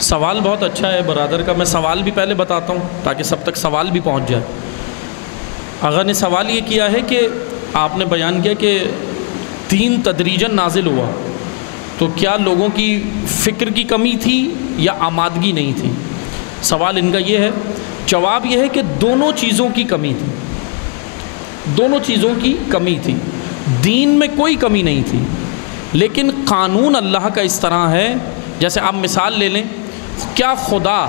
سوال بہت اچھا ہے برادر کا. میں سوال بھی پہلے بتاتا ہوں تاکہ سب تک سوال بھی پہنچ جائے. آغا نے سوال یہ کیا ہے کہ آپ نے بیان کیا کہ دین تدریجاً نازل ہوا، تو کیا لوگوں کی فکر کی کمی تھی یا آمادگی نہیں تھی؟ سوال ان کا یہ ہے. جواب یہ ہے کہ دونوں چیزوں کی کمی تھی. دونوں چیزوں کی کمی تھی. دین میں کوئی کمی نہیں تھی، لیکن قانون اللہ کا اس طرح ہے. جیسے آپ مثال لے لیں، کیا خدا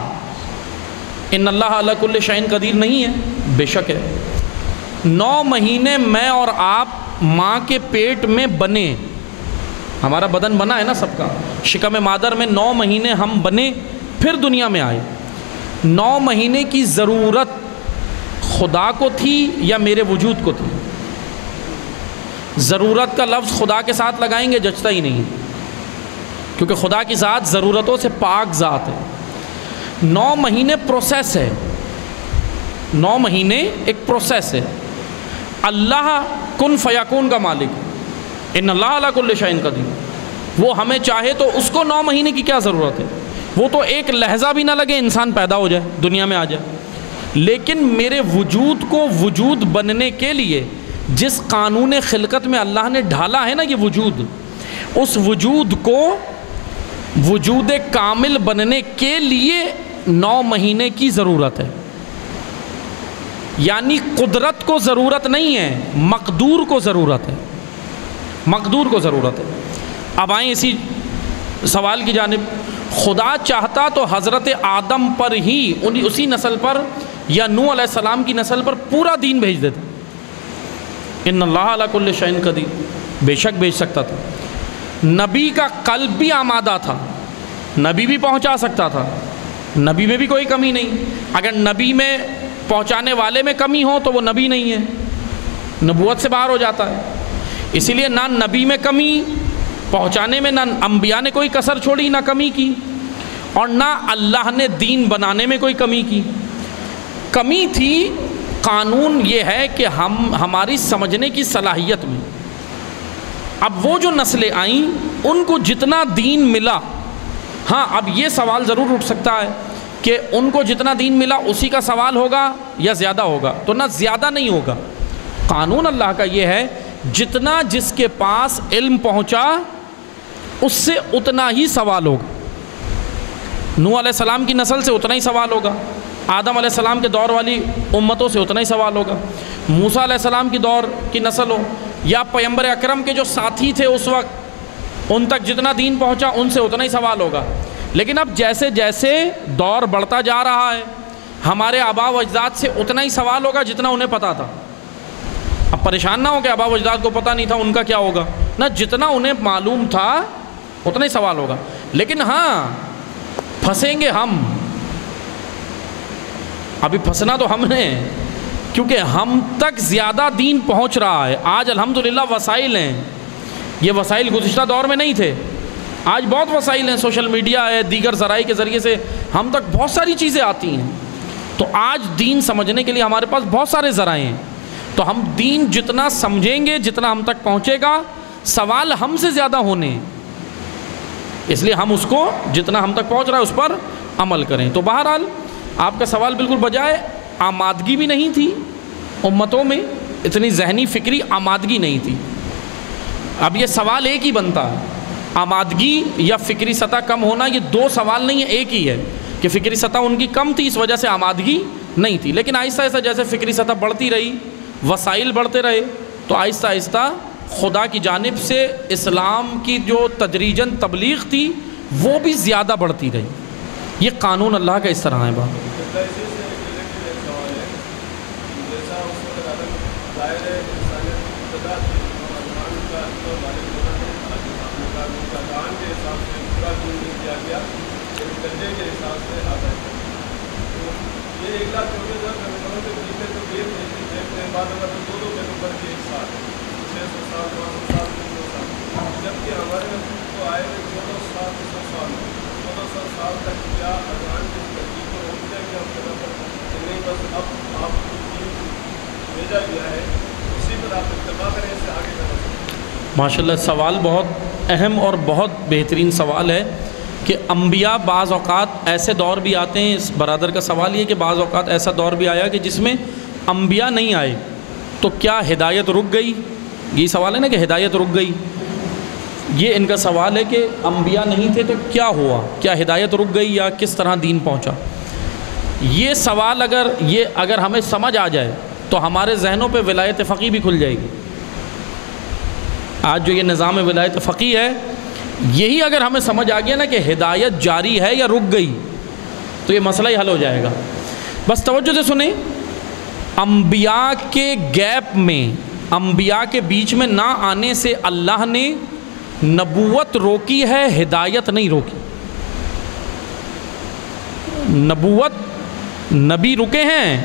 ان اللہ علی کل شیء قدیر نہیں ہے؟ بے شک ہے. 9 مہینے میں اور آپ ماں کے پیٹ میں بنے، ہمارا بدن بنا ہے نا سب کا، شکم مادر میں 9 مہینے ہم بنے، پھر دنیا میں آئے. 9 مہینے کی ضرورت خدا کو تھی یا میرے وجود کو تھی؟ ضرورت کا لفظ خدا کے ساتھ لگائیں گے جچتا ہی نہیں، کیونکہ خدا کی ذات ضرورتوں سے پاک ذات ہے. 9 مہینے پروسیس ہے. 9 مہینے ایک پروسیس ہے. اللہ کن فیکون کا مالک، ان اللہ علی کل شیء قدیر. وہ ہمیں چاہے تو اس کو 9 مہینے کی کیا ضرورت ہے؟ وہ تو ایک لحظہ بھی نہ لگے انسان پیدا ہو جائے، دنیا میں آ جائے. لیکن میرے وجود کو وجود بننے کے لیے جس قانون خلقت میں اللہ نے ڈھالا ہے نا یہ وجود، اس وجود کو وجود کامل بننے کے لیے 9 مہینے کی ضرورت ہے. یعنی قدرت کو ضرورت نہیں ہے، مقدور کو ضرورت ہے. مقدور کو ضرورت ہے. اب آئیں اسی سوال کی جانب. خدا چاہتا تو حضرت آدم پر ہی اسی نسل پر یا نوح علیہ السلام کی نسل پر پورا دین بھیج دیتا. ان اللہ علی کل شیء قدیر، بے شک بھیج سکتا تھا. نبی کا قلب بھی آمادہ تھا، نبی بھی پہنچا سکتا تھا. نبی میں بھی کوئی کمی نہیں. اگر نبی میں پہنچانے والے میں کمی ہو تو وہ نبی نہیں ہے، نبوت سے باہر ہو جاتا ہے. اسی لیے نہ نبی میں کمی پہنچانے میں، نہ انبیاء نے کوئی کسر چھوڑی، نہ کمی کی، اور نہ اللہ نے دین بنانے میں کوئی کمی کی. کمی تھی قانون یہ ہے کہ ہماری سمجھنے کی صلاحیت میں. اب وہ جو نسلیں آئیں ان کو جتنا دین ملا، ہاں اب یہ سوال ضرور اٹھ سکتا ہے کہ ان کو جتنا دین ملا اسی کا سوال ہوگا یا زیادہ ہوگا؟ تو نہ زیادہ نہیں ہوگا. قانون اللہ کا یہ ہے جتنا جس کے پاس علم پہنچا اس سے اتنا ہی سوال ہوگا. نوح علیہ السلام کی نسل سے اتنا ہی سوال ہوگا، آدم علیہ السلام کے دور والی امتوں سے اتنا ہی سوال ہوگا، موسیٰ علیہ السلام کی دور کی نسل ہو یا پیغمبر اکرم کے جو ساتھی تھے اس وقت ان تک جتنا دین پہنچا ان سے اتنا ہی سوال ہوگا. لیکن اب جیسے جیسے دور بڑھتا جا رہا ہے ہمارے آباء و اجداد سے اتنا ہی سوال ہوگا جتنا انہیں پتہ تھا. اب پریشان نہ ہو کہ آباء و اجداد کو پتہ نہیں تھا ان کا کیا ہوگا، نہ جتنا انہیں معلوم تھا اتنا ہی سوال ہوگا. لیکن ہاں پھنسیں گے ہم. ابھی پھنسنا تو ہم نے، کیونکہ ہم تک زیادہ دین پہنچ رہا ہے. آج الحمدللہ وسائل ہیں، یہ وسائل گزشتہ دور میں نہیں تھے. آج بہت وسائل ہیں، سوشل میڈیا ہے، دیگر ذرائع کے ذریعے سے ہم تک بہت ساری چیزیں آتی ہیں. تو آج دین سمجھنے کے لیے ہمارے پاس بہت سارے ذرائع ہیں. تو ہم دین جتنا سمجھیں گے جتنا ہم تک پہنچے گا، سوال ہم سے زیادہ ہونے ہیں. اس لیے ہم اس کو جتنا ہم تک پہنچ رہا ہے اس پر عمل کریں. تو بہرحال آپ کا سوال بالکل بجائے. آمادگی بھی نہیں تھی امتوں میں، اتنی ذہنی فکری آمادگی نہیں تھی. اب یہ سوال ایک ہی بنتا ہے، آمادگی یا فکری سطح کم ہونا. یہ دو سوال نہیں ہے، ایک ہی ہے کہ فکری سطح ان کی کم تھی اس وجہ سے آمادگی نہیں تھی. لیکن آہستہ آہستہ جیسے فکری سطح بڑھتی رہی، وسائل بڑھتے رہے، تو آہستہ آہستہ خدا کی جانب سے اسلام کی جو تدریجاً تبلیغ تھی وہ بھی زیادہ بڑھتی رہی. یہ قانون اللہ کا اس طرح ہے. بات ماشاء اللہ سوال بہت اہم اور بہت بہترین سوال ہے کہ انبیاء بعض اوقات ایسے دور بھی آتے ہیں، اس برادر کا سوال یہ کہ بعض اوقات ایسا دور بھی آیا کہ جس میں انبیاء نہیں آئے، تو کیا ہدایت رک گئی؟ یہ سوال ہے نا کہ ہدایت رک گئی، یہ ان کا سوال ہے کہ انبیاء نہیں تھے تو کیا ہوا، کیا ہدایت رک گئی یا کس طرح دین پہنچا؟ یہ سوال اگر ہمیں سمجھ آ جائے تو ہمارے ذہنوں پہ ولایت فقی بھی کھل جائے گی۔ آج جو یہ نظام ولایت فقی ہے، یہی اگر ہمیں سمجھ آ گیا نا کہ ہدایت جاری ہے یا رک گئی، تو یہ مسئلہ ہی حل ہو جائے گا۔ بس توجہ سے سنیں، انبیاء کے گیپ میں، انبیاء کے بیچ میں نہ آنے سے اللہ نے نبوت روکی ہے، ہدایت نہیں روکی۔ نبوت نبی رکے ہیں،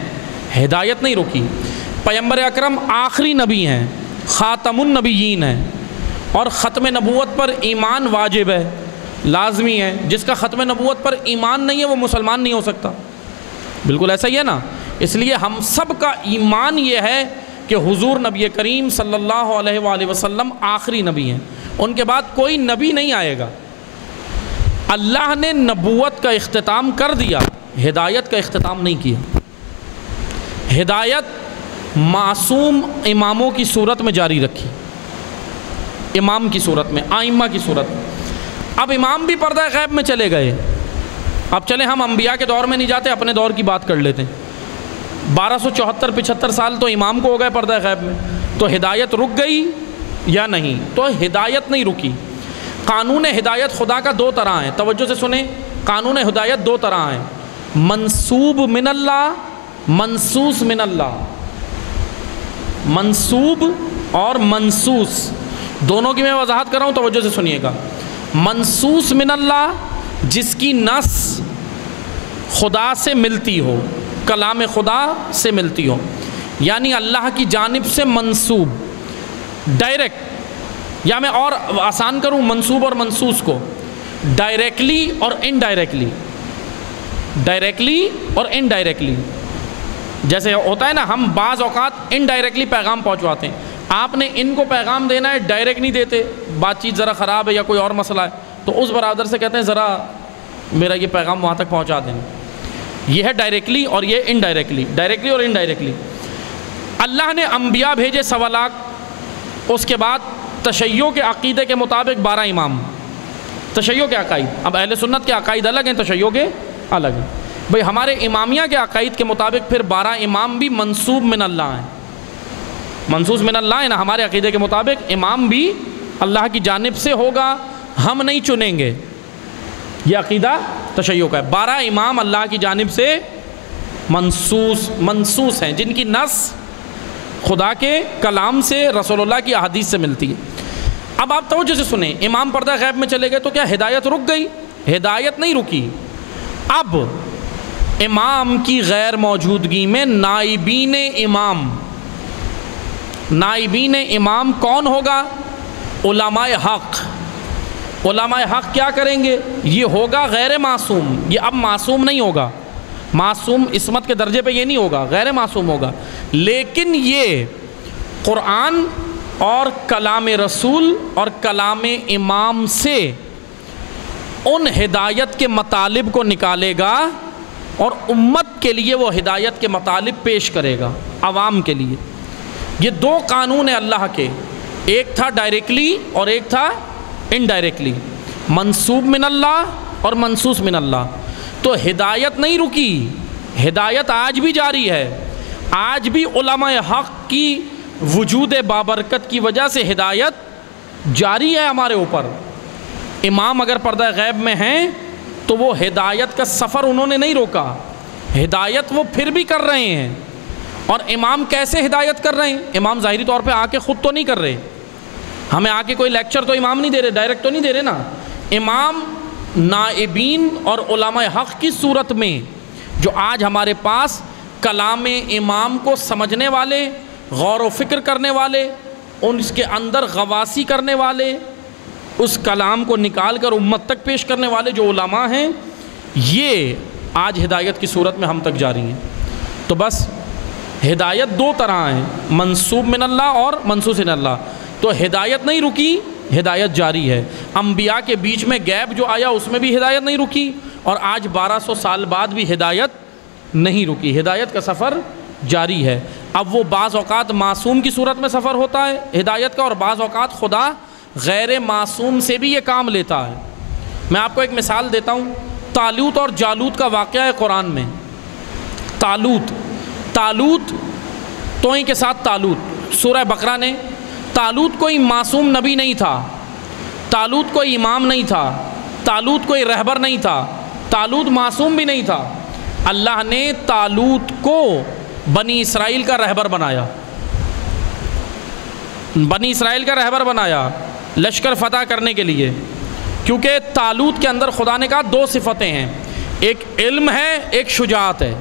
ہدایت نہیں رکی۔ پیغمبر اکرم آخری نبی ہیں، خاتم النبیین ہیں، اور ختم نبوت پر ایمان واجب ہے، لازمی ہے۔ جس کا ختم نبوت پر ایمان نہیں ہے وہ مسلمان نہیں ہو سکتا۔ بالکل ایسا ہی ہے نا۔ اس لیے ہم سب کا ایمان یہ ہے کہ حضور نبی کریم صلی اللہ علیہ وآلہ وسلم آخری نبی ہیں، ان کے بعد کوئی نبی نہیں آئے گا۔ اللہ نے نبوت کا اختتام کر دیا، ہدایت کا اختتام نہیں کیا۔ ہدایت معصوم اماموں کی صورت میں جاری رکھی، امام کی صورت میں، آئمہ کی صورت میں۔ اب امام بھی پردہ غیب میں چلے گئے۔ اب چلیں ہم انبیاء کے دور میں نہیں جاتے، اپنے دور کی بات کر لیتے ہیں۔ 1274-75 سال تو امام کو ہو گئے پردہ غیب میں، تو ہدایت رک گئی یا نہیں؟ تو ہدایت نہیں رکی۔ قانون ہدایت خدا کا دو طرح ہیں، توجہ سے سنیں۔ قانون ہدایت دو طرح ہیں، منسوب من اللہ، منسوس من اللہ۔ منسوب اور منسوس دونوں کی میں وضاحت کر رہا ہوں، توجہ سے سنیے گا۔ منسوس من اللہ، جس کی نص خدا سے ملتی ہو، کلام خدا سے ملتی ہو، یعنی اللہ کی جانب سے منسوب، ڈائریکٹ، یا میں اور آسان کروں منسوب اور منسوس کو، ڈائریکٹلی اور انڈائریکٹلی، ڈائریکٹلی اور انڈائریکٹلی۔ جیسے ہوتا ہے نا، ہم بعض اوقات انڈائریکٹلی پیغام پہنچواتے ہیں۔ آپ نے ان کو پیغام دینا ہے، ڈائریکٹ نہیں دیتے، بات چیت ذرا خراب ہے یا کوئی اور مسئلہ ہے، تو اس برادر سے کہتے ہیں ذرا میرا یہ پیغام وہاں تک پہنچا دینا۔ یہ ہے ڈائریکٹلی اور یہ انڈائریکٹلی، ڈائریکٹلی اور انڈائریکٹلی۔ اللہ نے انبیاء بھیجے 1.25 لاکھ، اس کے بعد تشیع کے عقیدے کے مطابق 12 امام۔ تشیع کے عقائد، اب اہل سنت کے عقائد الگ ہیں، تشیع کے الگ ہیں۔ بھئی ہمارے امامیہ کے عقائد کے مطابق پھر 12 امام بھی منسوب من اللہ ہیں، منسوس من اللہ ہے نا۔ ہمارے عقیدے کے مطابق امام بھی اللہ کی جانب سے ہوگا، ہم نہیں چنیں گے، یہ عقیدہ تشیع کا ہے۔ 12 امام اللہ کی جانب سے منسوس ہیں، جن کی نص خدا کے کلام سے، رسول اللہ کی احادیث سے ملتی ہے۔ اب آپ توجہ سے سنیں، امام پردہ غیب میں چلے گئے تو کیا ہدایت رک گئی؟ ہدایت نہیں رکی۔ اب امام کی غیر موجودگی میں نائبین امام، نائبین امام کون ہوگا؟ علماء حق۔ علماء حق کیا کریں گے؟ یہ ہوگا غیر معصوم، یہ اب معصوم نہیں ہوگا، معصوم عصمت کے درجے پہ یہ نہیں ہوگا، غیر معصوم ہوگا، لیکن یہ قرآن اور کلام رسول اور کلام امام سے ان ہدایت کے مطالب کو نکالے گا اور امت کے لیے وہ ہدایت کے مطالب پیش کرے گا، عوام کے لیے۔ یہ دو قانون ہیں اللہ کے، ایک تھا ڈائریکٹلی اور ایک تھا انڈائریکٹلی، منسوب من اللہ اور منسوس من اللہ۔ تو ہدایت نہیں رکی، ہدایت آج بھی جاری ہے۔ آج بھی علماء حق کی وجود بابرکت کی وجہ سے ہدایت جاری ہے ہمارے اوپر۔ امام اگر پردہ غیب میں ہیں تو وہ ہدایت کا سفر انہوں نے نہیں روکا، ہدایت وہ پھر بھی کر رہے ہیں۔ اور امام کیسے ہدایت کر رہے ہیں؟ امام ظاہری طور پہ آ کے خود تو نہیں کر رہے، ہمیں آ کے کوئی لیکچر تو امام نہیں دے رہے، ڈائریکٹ تو نہیں دے رہے نا۔ امام نائبین اور علماء حق کی صورت میں، جو آج ہمارے پاس کلام امام کو سمجھنے والے، غور و فکر کرنے والے، اس کے اندر غواصی کرنے والے، اس کلام کو نکال کر امت تک پیش کرنے والے جو علماء ہیں، یہ آج ہدایت کی صورت میں ہم تک جاری ہیں۔ تو بس ہدایت دو طرح ہیں، منسوب من اللہ اور منسوس من اللہ۔ تو ہدایت نہیں رکی، ہدایت جاری ہے۔ انبیاء کے بیچ میں گیپ جو آیا اس میں بھی ہدایت نہیں رکی، اور آج 1200 سال بعد بھی ہدایت نہیں رکی، ہدایت کا سفر جاری ہے۔ اب وہ بعض اوقات معصوم کی صورت میں سفر ہوتا ہے ہدایت کا، اور بعض اوقات خدا غیر معصوم سے بھی یہ کام لیتا ہے۔ میں آپ کو ایک مثال دیتا ہوں، طالوت اور جالوت کا واقعہ ہے قرآن میں۔ طالوت توئیں کے ساتھ طالوت، سورہ بقرہ نے، طالوت کوئی معصوم نبی نہیں تھا، طالوت کوئی امام نہیں تھا، طالوت کوئی رہبر نہیں تھا، طالوت معصوم بھی نہیں تھا۔ اللہ نے طالوت کو بنی اسرائیل کا رہبر بنایا، بنی اسرائیل کا رہبر بنایا لشکر فتح کرنے کے لیے، کیونکہ طالوت کے اندر خدا نے کہا دو صفتیں ہیں، ایک علم ہے، ایک شجاعت ہے،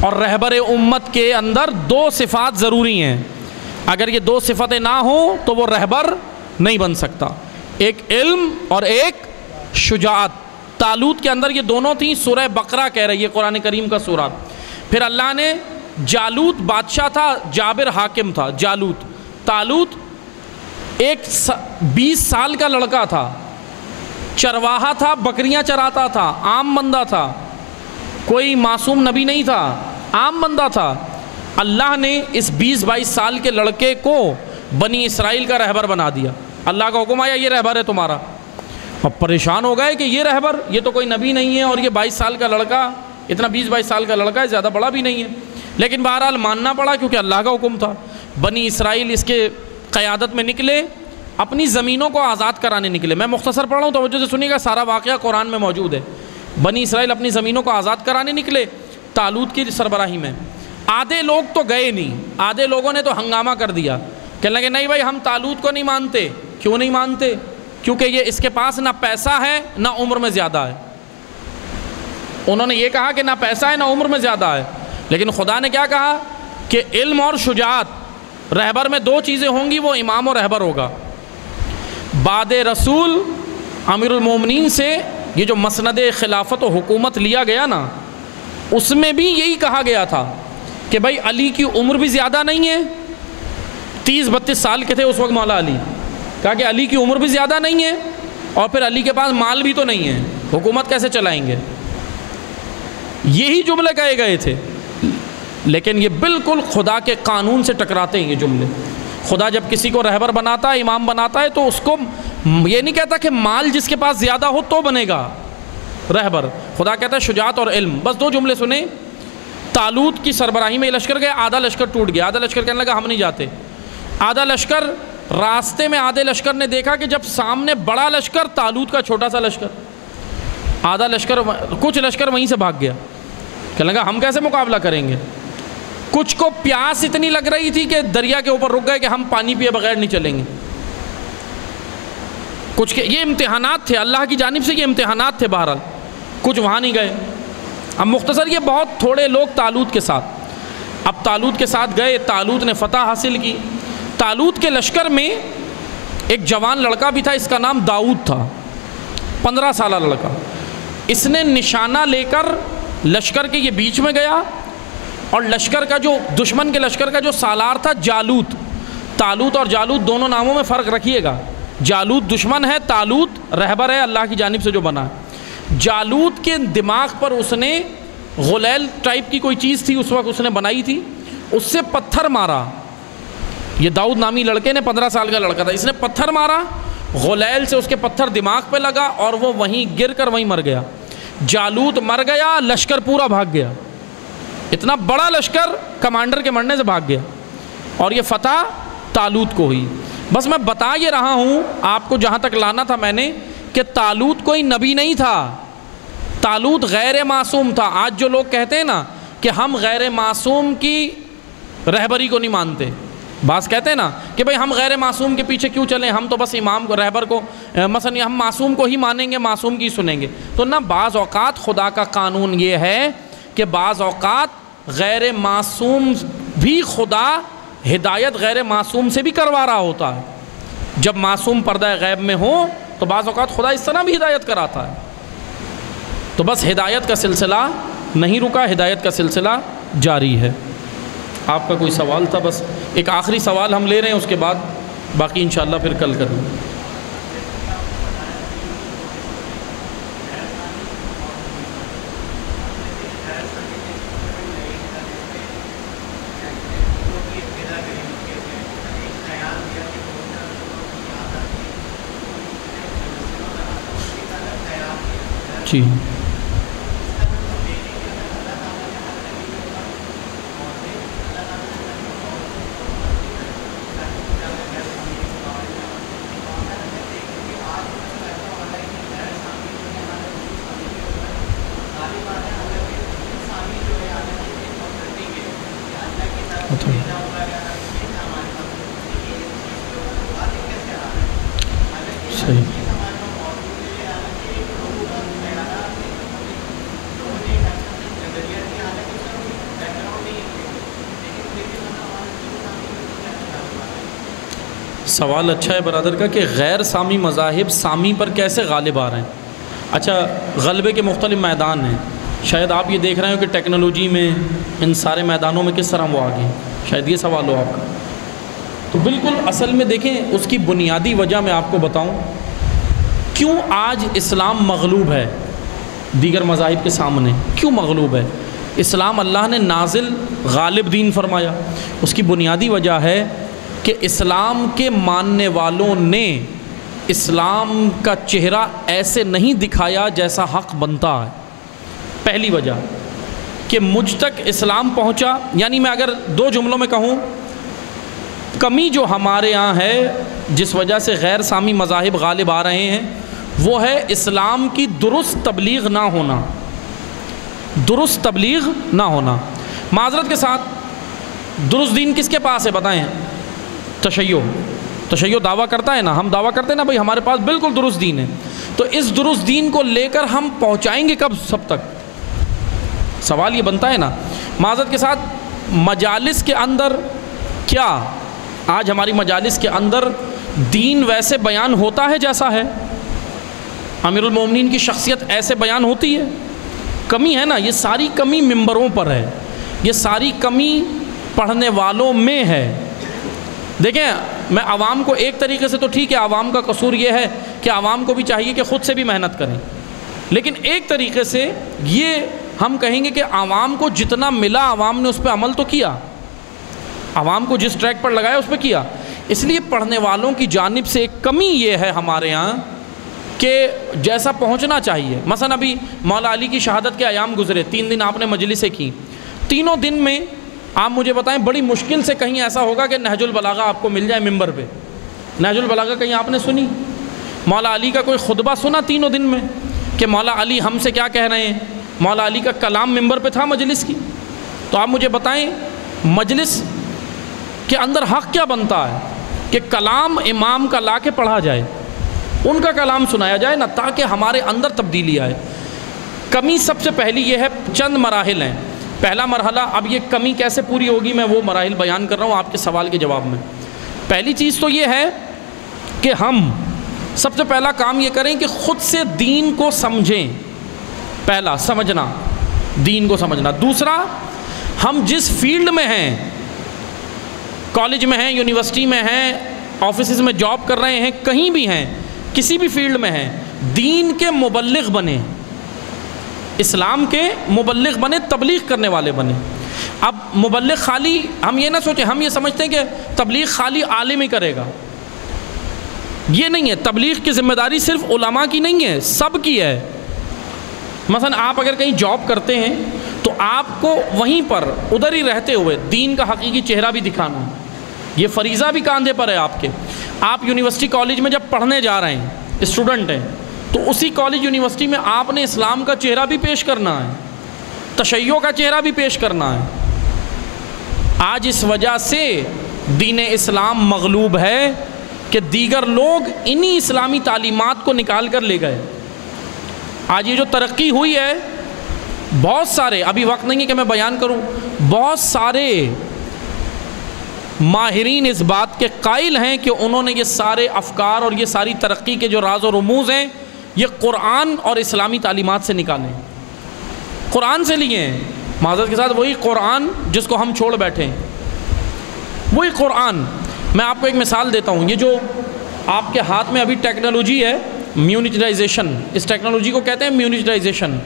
اور رہبر امت کے اندر دو صفات ضروری ہیں، اگر یہ دو صفتیں نہ ہوں تو وہ رہبر نہیں بن سکتا، ایک علم اور ایک شجاعت۔ طالوت کے اندر یہ دونوں تھیں، سورہ بقرہ کہہ رہی ہے قرآن کریم کا سورہ۔ پھر اللہ نے جالوت بادشاہ تھا، جابر حاکم تھا جالوت۔ طالوت ایک 20 سال کا لڑکا تھا، چرواہا تھا، بکریاں چراتا تھا، عام بندہ تھا، کوئی معصوم نبی نہیں تھا، عام بندہ تھا۔ اللہ نے اس 20-22 سال کے لڑکے کو بنی اسرائیل کا رہبر بنا دیا، اللہ کا حکم آیا یہ رہبر ہے تمہارا۔ اب پریشان ہو گئے کہ یہ رہبر، یہ تو کوئی نبی نہیں ہے، اور یہ 22 سال کا لڑکا، اتنا 20-22 سال کا لڑکا ہے، زیادہ بڑا بھی نہیں ہے، لیکن بہرحال ماننا پڑا کیونکہ اللہ کا حکم تھا۔ بنی اسرائیل اس کے قیادت میں نکلے، اپنی زمینوں کو آزاد کرانے نکلے۔ میں مختصر پڑھ رہا ہوں، توجہ سے سنیے گا، سارا واقعہ قرآن میں موجود ہے۔ بنی اسرائیل اپنی زمینوں کو آزاد کرانے نکلے طالوت کی سربراہی میں۔ آدھے لوگ تو گئے نہیں، آدھے لوگوں نے تو ہنگامہ کر دیا، کہنے لگے نہیں بھائی ہم طالوت کو نہیں مانتے۔ کیوں نہیں مانتے؟ کیونکہ یہ اس کے پاس نہ پیسہ ہے نہ عمر میں زیادہ ہے۔ انہوں نے یہ کہا کہ نہ پیسہ ہے نہ عمر میں زیادہ ہے، لیکن خدا نے کیا کہا کہ علم اور شجاعت، رہبر میں دو چیزیں ہوں گی، وہ امام و رہبر ہوگا۔ بعد رسول امیر المومنین سے یہ جو مسند خلافت و حکومت لیا گیا نا، اس میں بھی یہی کہا گیا تھا کہ بھائی علی کی عمر بھی زیادہ نہیں ہے، 30-32 سال کے تھے اس وقت مولا علی، کہا کہ علی کی عمر بھی زیادہ نہیں ہے، اور پھر علی کے پاس مال بھی تو نہیں ہے، حکومت کیسے چلائیں گے؟ یہی جملے کہے گئے تھے، لیکن یہ بالکل خدا کے قانون سے ٹکراتے ہیں یہ جملے۔ خدا جب کسی کو رہبر بناتا ہے، امام بناتا ہے، تو اس کو یہ نہیں کہتا کہ مال جس کے پاس زیادہ ہو تو بنے گا رہبر، خدا کہتا ہے شجاعت اور علم۔ بس دو جملے سنیں، طالوت کی سربراہی میں لشکر گئے، آدھا لشکر ٹوٹ گیا، آدھا لشکر کہنے لگا ہم نہیں جاتے، آدھا لشکر راستے میں، آدھے لشکر نے دیکھا کہ جب سامنے بڑا لشکر، طالوت کا چھوٹا سا لشکر، آدھا لشکر، کچھ لشکر وہیں سے بھاگ گیا، کہنے لگا ہم کیسے مقابلہ کریں گے۔ کچھ کو پیاس اتنی لگ رہی تھی کہ دریا کے اوپر رک گئے کہ ہم پانی پیے بغیر نہیں چلیں گے۔ کچھ کے یہ امتحانات تھے، اللہ کی جانب سے یہ امتحانات تھے، بہرحال کچھ وہاں نہیں گئے۔ اب مختصر یہ بہت تھوڑے لوگ طالوت کے ساتھ، اب طالوت کے ساتھ گئے، طالوت نے فتح حاصل کی۔ طالوت کے لشکر میں ایک جوان لڑکا بھی تھا، اس کا نام داؤد تھا، 15 سالہ لڑکا۔ اس نے نشانہ لے کر لشکر کے یہ بیچ میں گیا، اور لشکر کا جو دشمن کے لشکر کا جو سالار تھا جالوت، طالوت اور جالوت دونوں ناموں میں فرق رکھیے گا، جالوت دشمن ہے، طالوت رہبر ہے اللہ کی جانب سے جو بنا ہے۔ جالوت کے دماغ پر اس نے غلیل ٹائپ کی کوئی چیز تھی اس وقت اس نے بنائی تھی، اس سے پتھر مارا۔ یہ داؤد نامی لڑکے نے، 15 سال کا لڑکا تھا، اس نے پتھر مارا، غلیل سے اس کے پتھر دماغ پہ لگا اور وہ وہیں گر کر وہیں مر گیا۔ جالوت مر گیا، لشکر پورا بھاگ گیا، اتنا بڑا لشکر کمانڈر کے مرنے سے بھاگ گیا، اور یہ فتح طالوت کو ہوئی۔ بس میں بتا یہ رہا ہوں آپ کو، جہاں تک لانا تھا میں نے، کہ طالوت کوئی نبی نہیں تھا، طالوت غیر معصوم تھا۔ آج جو لوگ کہتے ہیں نا کہ ہم غیر معصوم کی رہبری کو نہیں مانتے، بعض کہتے ہیں نا کہ بھئی ہم غیر معصوم کے پیچھے کیوں چلیں، ہم تو بس امام کو، رہبر کو، مثلا ہم معصوم کو ہی مانیں گے، معصوم کی سنیں گے۔ تو نہ، بعض اوقات خدا کا قانون یہ ہے کہ بعض اوقات غیر معصوم بھی خدا ہدایت غیر معصوم سے بھی کروا رہا ہوتا ہے۔ جب معصوم پردہ غیب میں ہو تو بعض اوقات خدا اس طرح بھی ہدایت کراتا ہے۔ تو بس ہدایت کا سلسلہ نہیں رکا، ہدایت کا سلسلہ جاری ہے۔ آپ کا کوئی سوال تھا؟ بس ایک آخری سوال ہم لے رہے ہیں، اس کے بعد باقی انشاءاللہ پھر کل کریں گے۔ جی صحیح. سوال اچھا ہے برادر کا کہ غیر سامی مذاہب سامی پر کیسے غالب آ رہے ہیں. اچھا، غلبے کے مختلف میدان ہیں. شاید آپ یہ دیکھ رہے ہو کہ ٹیکنالوجی میں ان سارے میدانوں میں کس طرح وہ آگے ہیں. شاید یہ سوال ہو آپ کا. تو بالکل اصل میں دیکھیں، اس کی بنیادی وجہ میں آپ کو بتاؤں کیوں آج اسلام مغلوب ہے دیگر مذاہب کے سامنے. کیوں مغلوب ہے؟ اسلام اللہ نے نازل غالب دین فرمایا. اس کی بنیادی وجہ ہے کہ اسلام کے ماننے والوں نے اسلام کا چہرہ ایسے نہیں دکھایا جیسا حق بنتا ہے. پہلی وجہ کہ مجھ تک اسلام پہنچا، یعنی میں اگر دو جملوں میں کہوں، کمی جو ہمارے ہاں ہے جس وجہ سے غیر سامی مذاہب غالب آ رہے ہیں وہ ہے اسلام کی درست تبلیغ نہ ہونا. درست تبلیغ نہ ہونا. معذرت کے ساتھ، درست دین کس کے پاس ہے بتائیں؟ تشیع دعویٰ کرتا ہے نا. ہم دعویٰ کرتے ہیں نا بھائی ہمارے پاس بالکل درست دین ہے. تو اس درست دین کو لے کر ہم پہنچائیں گے کب سب تک؟ سوال یہ بنتا ہے نا. معذرت کے ساتھ، مجالس کے اندر کیا آج ہماری مجالس کے اندر دین ویسے بیان ہوتا ہے جیسا ہے؟ امیر المومنین کی شخصیت ایسے بیان ہوتی ہے؟ کمی ہے نا. یہ ساری کمی ممبروں پر ہے، یہ ساری کمی پڑھنے والوں میں ہے. دیکھیں، میں عوام کو ایک طریقے سے تو ٹھیک ہے، عوام کا قصور یہ ہے کہ عوام کو بھی چاہیے کہ خود سے بھی محنت کریں، لیکن ایک طریقے سے یہ ہم کہیں گے کہ عوام کو جتنا ملا عوام نے اس پہ عمل تو کیا. عوام کو جس ٹریک پر لگایا اس پہ کیا. اس لیے پڑھنے والوں کی جانب سے ایک کمی یہ ہے ہمارے ہاں کہ جیسا پہنچنا چاہیے. مثلا ابھی مولا علی کی شہادت کے ایام گزرے، 3 دن آپ نے مجلسیں کی. تینوں دن میں آپ مجھے بتائیں، بڑی مشکل سے کہیں ایسا ہوگا کہ نہج البلاغہ آپ کو مل جائے ممبر پہ. نہج البلاغہ کہیں آپ نے سنی؟ مولا علی کا کوئی خطبہ سنا تینوں دن میں کہ مولا علی ہم سے کیا کہہ رہے ہیں؟ مولا علی کا کلام ممبر پہ تھا مجلس کی؟ تو آپ مجھے بتائیں، مجلس کے اندر حق کیا بنتا ہے کہ کلام امام کا لا کے پڑھا جائے، ان کا کلام سنایا جائے نا، تاکہ ہمارے اندر تبدیلی آئے. کمی سب سے پہلی یہ ہے، چند مراحل ہیں. پہلا مرحلہ، اب یہ کمی کیسے پوری ہوگی میں وہ مراحل بیان کر رہا ہوں آپ کے سوال کے جواب میں. پہلی چیز تو یہ ہے کہ ہم سب سے پہلا کام یہ کریں کہ خود سے دین کو سمجھیں. پہلا، سمجھنا، دین کو سمجھنا. دوسرا، ہم جس فیلڈ میں ہیں، کالج میں ہیں، یونیورسٹی میں ہیں، آفیسز میں جاب کر رہے ہیں، کہیں بھی ہیں، کسی بھی فیلڈ میں ہیں، دین کے مبلغ بنیں، اسلام کے مبلغ بنیں، تبلیغ کرنے والے بنیں. اب مبلغ خالی ہم یہ نہ سوچیں، ہم یہ سمجھتے ہیں کہ تبلیغ خالی عالم ہی کرے گا. یہ نہیں ہے. تبلیغ کی ذمہ داری صرف علماء کی نہیں ہے، سب کی ہے. مثلا آپ اگر کہیں جاب کرتے ہیں تو آپ کو وہیں پر ادھر ہی رہتے ہوئے دین کا حقیقی چہرہ بھی دکھانا ہے. یہ فریضہ بھی کاندھے پر ہے آپ کے. آپ یونیورسٹی کالج میں جب پڑھنے جا رہے ہیں، اسٹوڈنٹ ہیں، تو اسی کالج یونیورسٹی میں آپ نے اسلام کا چہرہ بھی پیش کرنا ہے، تشیع کا چہرہ بھی پیش کرنا ہے. آج اس وجہ سے دین اسلام مغلوب ہے کہ دیگر لوگ انہی اسلامی تعلیمات کو نکال کر لے گئے. آج یہ جو ترقی ہوئی ہے، بہت سارے، ابھی وقت نہیں ہے کہ میں بیان کروں، بہت سارے ماہرین اس بات کے قائل ہیں کہ انہوں نے یہ سارے افکار اور یہ ساری ترقی کے جو راز و رموز ہیں یہ قرآن اور اسلامی تعلیمات سے نکالے ہیں، قرآن سے لیے ہیں. معذرت کے ساتھ وہی قرآن جس کو ہم چھوڑ بیٹھے ہیں، وہی قرآن. میں آپ کو ایک مثال دیتا ہوں. یہ جو آپ کے ہاتھ میں ابھی ٹیکنالوجی ہے، میونیٹائزیشن، اس ٹیکنالوجی کو کہتے ہیں میونیٹائزیشن.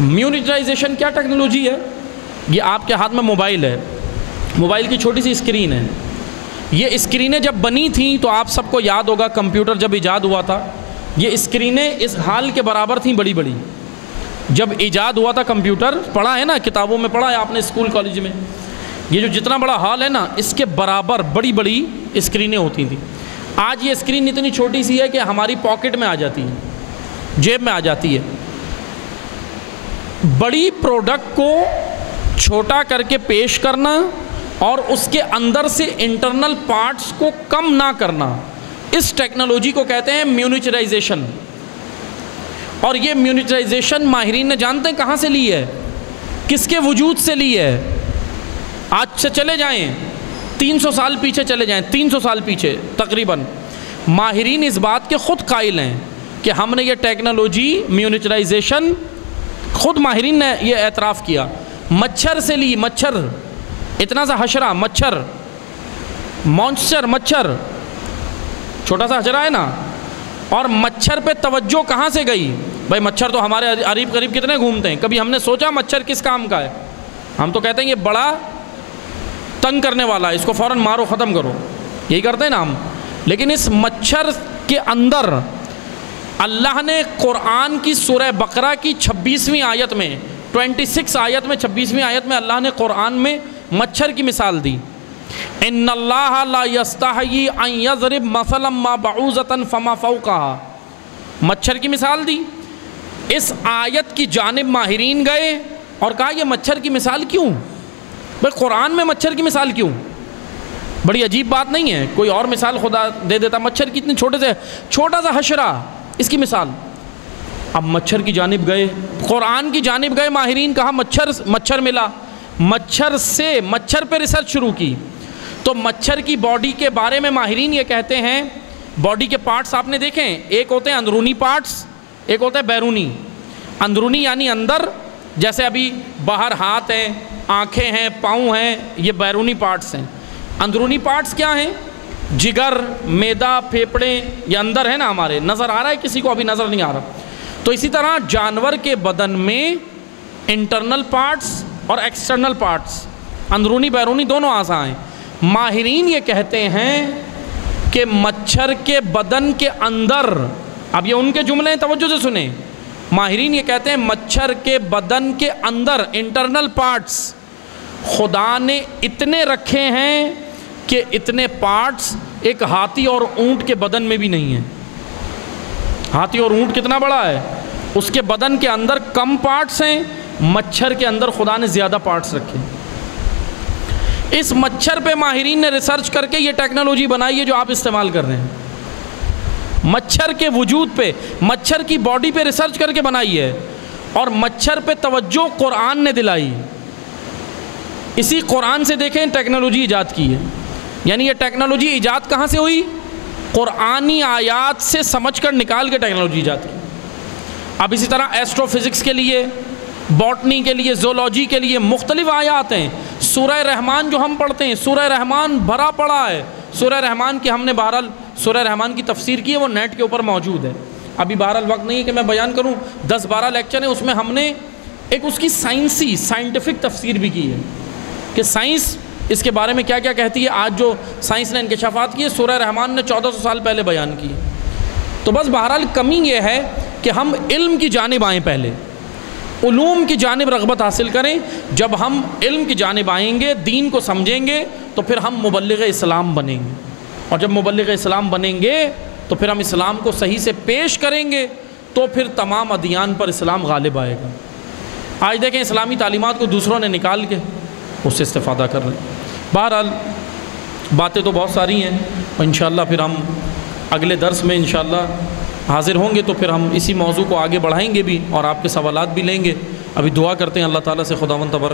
میونیٹائزیشن کیا ٹیکنالوجی ہے؟ یہ آپ کے ہاتھ میں موبائل ہے، موبائل کی چھوٹی سی اسکرین ہے. یہ اسکرینیں جب بنی تھیں تو آپ سب کو یاد ہوگا کمپیوٹر جب ایجاد ہوا تھا، یہ اسکرینیں اس حال کے برابر تھیں، بڑی بڑی. جب ایجاد ہوا تھا کمپیوٹر، پڑھا ہے نا، کتابوں میں پڑھا ہے آپ نے اسکول کالج میں، یہ جو جتنا بڑا ہال ہے نا، اس کے برابر بڑی بڑی اسکرینیں ہوتی تھیں. آج یہ اسکرین اتنی چھوٹی سی ہے کہ ہماری پاکٹ میں آ جاتی ہے، جیب میں آ جاتی ہے. بڑی پروڈکٹ کو چھوٹا کر کے پیش کرنا اور اس کے اندر سے انٹرنل پارٹس کو کم نہ کرنا، اس ٹیکنالوجی کو کہتے ہیں میونیچرائزیشن. اور یہ میونیچرائزیشن ماہرین نے جانتے ہیں کہاں سے لی ہے، کس کے وجود سے لی ہے. آج سے چلے جائیں 300 سال پیچھے چلے جائیں، 300 سال پیچھے تقریباً، ماہرین اس بات کے خود قائل ہیں کہ ہم نے یہ ٹیکنالوجی میونیچرائزیشن، خود ماہرین نے یہ اعتراف کیا، مچھر سے لی. مچھر، اتنا سا حشرہ، مچھر، مونسٹر، مچھر، چھوٹا سا حشرہ ہے نا. اور مچھر پہ توجہ کہاں سے گئی؟ بھائی مچھر تو ہمارے قریب قریب کتنے گھومتے ہیں، کبھی ہم نے سوچا مچھر کس کام کا ہے؟ ہم تو کہتے ہیں یہ بڑا تنگ کرنے والا ہے، اس کو فوراً مارو، ختم کرو، یہی کرتے ہیں نا ہم. لیکن اس مچھر کے اندر اللہ نے قرآن کی سورہ بقرہ کی 26ویں آیت میں، 26 آیت میں، 26ویں آیت میں اللہ نے قرآن میں مچھر کی مثال دی. ان اللہ لا یستحیی ان یضرب مثلا ما بعوضۃ فما فوقها، مچھر کی مثال دی. اس آیت کی جانب ماہرین گئے اور کہا یہ مچھر کی مثال کیوں؟ بھئی قرآن میں مچھر کی مثال کیوں؟ بڑی عجیب بات نہیں ہے؟ کوئی اور مثال خدا دے دیتا، مچھر کی اتنے چھوٹا سا حشرہ، اس کی مثال. اب مچھر کی جانب گئے، قرآن کی جانب گئے ماہرین، کہا مچھر ملا. مچھر پہ ریسرچ شروع کی. تو مچھر کی باڈی کے بارے میں ماہرین یہ کہتے ہیں، باڈی کے پارٹس آپ نے دیکھیں، ایک ہوتے ہیں اندرونی پارٹس، ایک ہوتا ہے بیرونی. اندرونی یعنی اندر، جیسے ابھی باہر ہاتھ ہیں، آنکھیں ہیں، پاؤں ہیں، یہ بیرونی پارٹس ہیں. اندرونی پارٹس کیا ہیں؟ جگر، میدا، پھیپھڑے، یہ اندر ہے نا ہمارے. نظر آ رہا ہے کسی کو؟ ابھی نظر نہیں آ رہا. تو اسی طرح جانور کے بدن میں انٹرنل پارٹس اور ایکسٹرنل پارٹس، اندرونی بیرونی دونوں اعضاء ہیں. ماہرین یہ کہتے ہیں کہ مچھر کے بدن کے اندر، اب یہ ان کے جملے ہیں، توجہ سے سنیں. ماہرین یہ کہتے ہیں مچھر کے بدن کے اندر انٹرنل پارٹس خدا نے اتنے رکھے ہیں کہ اتنے پارٹس ایک ہاتھی اور اونٹ کے بدن میں بھی نہیں ہیں. ہاتھی اور اونٹ کتنا بڑا ہے، اس کے بدن کے اندر کم پارٹس ہیں، مچھر کے اندر خدا نے زیادہ پارٹس رکھے. اس مچھر پہ ماہرین نے ریسرچ کر کے یہ ٹیکنالوجی بنائی ہے جو آپ استعمال کر رہے ہیں. مچھر کے وجود پہ، مچھر کی باڈی پہ ریسرچ کر کے بنائی ہے، اور مچھر پہ توجہ قرآن نے دلائی. اسی قرآن سے دیکھیں ٹیکنالوجی ایجاد کی ہے. یعنی یہ ٹیکنالوجی ایجاد کہاں سے ہوئی؟ قرآنی آیات سے سمجھ کر نکال کے ٹیکنالوجی ایجاد کی. اب اسی طرح ایسٹرو فزکس کے لیے، باٹنی کے لیے، زولوجی کے لیے مختلف آیات ہیں. سورہ رحمان جو ہم پڑھتے ہیں، سورہ رحمان بھرا پڑا ہے. سورہ رحمان کی ہم نے بہرحال سورہ رحمان کی تفسیر کی ہے، وہ نیٹ کے اوپر موجود ہے. ابھی بہرحال وقت نہیں ہے کہ میں بیان کروں، 10-12 لیکچر ہیں، اس میں ہم نے ایک اس کی سائنٹیفک تفسیر بھی کی ہے کہ سائنس اس کے بارے میں کیا کیا کہتی ہے. آج جو سائنس نے انکشافات کیے، سورہ رحمان نے 1400 سال پہلے بیان کی. تو بس بہرحال کمی یہ ہے کہ ہم علم کی جانب آئیں، پہلے علوم کی جانب رغبت حاصل کریں. جب ہم علم کی جانب آئیں گے، دین کو سمجھیں گے، تو پھر ہم مبلغ اسلام بنیں گے. اور جب مبلغ اسلام بنیں گے تو پھر ہم اسلام کو صحیح سے پیش کریں گے، تو پھر تمام ادیان پر اسلام غالب آئے گا. آج دیکھیں اسلامی تعلیمات کو دوسروں نے نکال کے اس سے استفادہ کر رہے ہیں. بہرحال باتیں تو بہت ساری ہیں، اور انشاءاللہ پھر ہم اگلے درس میں انشاءاللہ حاضر ہوں گے، تو پھر ہم اسی موضوع کو آگے بڑھائیں گے بھی، اور آپ کے سوالات بھی لیں گے. ابھی دعا کرتے ہیں اللہ تعالیٰ سے، خداوند تبارک